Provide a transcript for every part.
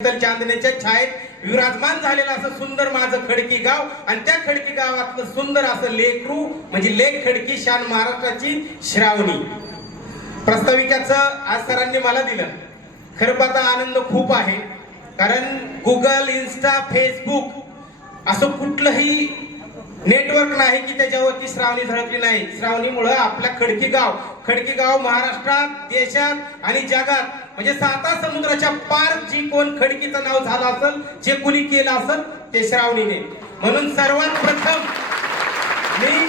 चांदण्याच्या छायेत विराजमान झालेलं असं सुंदर माझं खडकी गाव आणि त्या खडकी गावातलं सुंदर असं लेकरू म्हणजे लेक खडकी शान महाराष्ट्राची श्रावणी प्रस्ताविकाचं आज सरांनी मला दिलं। खरं पाहता आनंद खूप आहे, कारण गुगल, इन्स्टा, फेसबुक असं कुठलंही नेटवर्क नाही की त्याच्यावरती श्रावणी झळकली नाही। श्रावणीमुळे आपल्या खडकी गाव महाराष्ट्रात, देशात आणि जगात म्हणजे 7 समुद्राच्या पार जी कोण खडकीचं नाव झालं असेल, जे कुणी केलं असेल ते श्रावणीने। म्हणून सर्वात प्रथम मी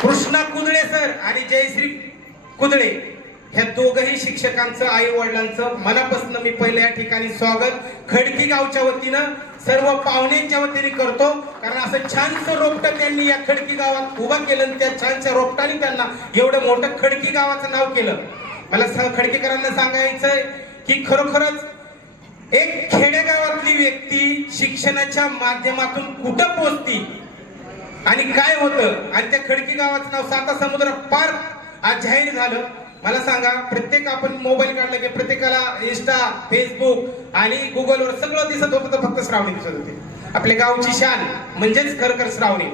कृष्णा कुदळे सर आणि जयश्री कुदळे ह्या दोघही शिक्षकांचं, आई वडिलांचं मनापासून मी पहिले या ठिकाणी स्वागत खडकी गावच्या वतीनं सर्व पाहुण्यांच्या वतीने करतो। कारण असं छानसं रोपटं त्यांनी या खडकी गावात उभा केलं, त्या छानशा रोपटाने त्यांना एवढं मोठं खडकी गावाचं नाव केलं। मला खडकीकरांना सांगायचंय की खरोखरच एक खेडेगावातली व्यक्ती शिक्षणाच्या माध्यमातून कुठं पोहोचती आणि काय होतं आणि त्या खडकी गावाचं नाव 7 समुद्र पार आज जाहीर झालं। मला सांगा, प्रत्येक आपण मोबाईल काढला की प्रत्येकाला इंस्टा, फेसबुक आणि गुगलवर सगळं दिसत होतं, तर फक्त श्रावणी दिसत होते। आपल्या गावची शान म्हणजेच खरखर श्रावणी।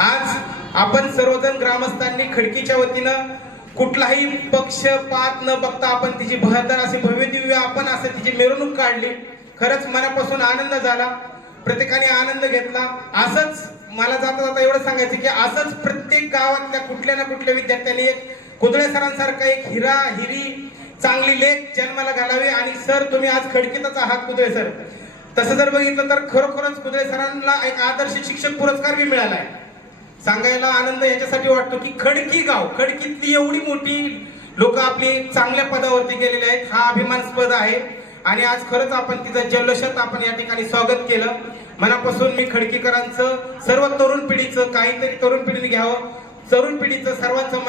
आज आपण सर्वजण ग्रामस्थांनी खडकीच्या वतीनं कुठलाही पक्षपात न बघता आपण तिची बहादर अशी भव्यदिव्य आपण असं तिची मिरवणूक काढली। खरंच मनापासून आनंद झाला, प्रत्येकाने आनंद घेतला। असंच मला जाता जाता एवढं सांगायचं की असंच प्रत्येक गावातल्या कुठल्या ना कुठल्या विद्यार्थ्यांनी एक कुदळे सरांसारखा एक हिरी चांगली लेख जन्माला घालावी। आणि सर तुम्ही आज खडकीतच आहात कुदळे सर, तसं जर बघितलं तर खरोखरच कुदळे सरांना एक आदर्श शिक्षक पुरस्कार बी मिळालाय। सांगायला आनंद याच्यासाठी वाटतो की खडकीतली एवढी मोठी लोक आपली चांगल्या पदावरती गेलेले आहेत, हा अभिमानास्पद आहे। आणि आज खरंच आपण तिचं जल्लोषात आपण या ठिकाणी स्वागत केलं। मनापासून मी खडकीकरांचं, सर्व तरुण पिढीचं, काहीतरी तरुण पिढीने घ्यावं, तरुण पिढीचं सर्वांचं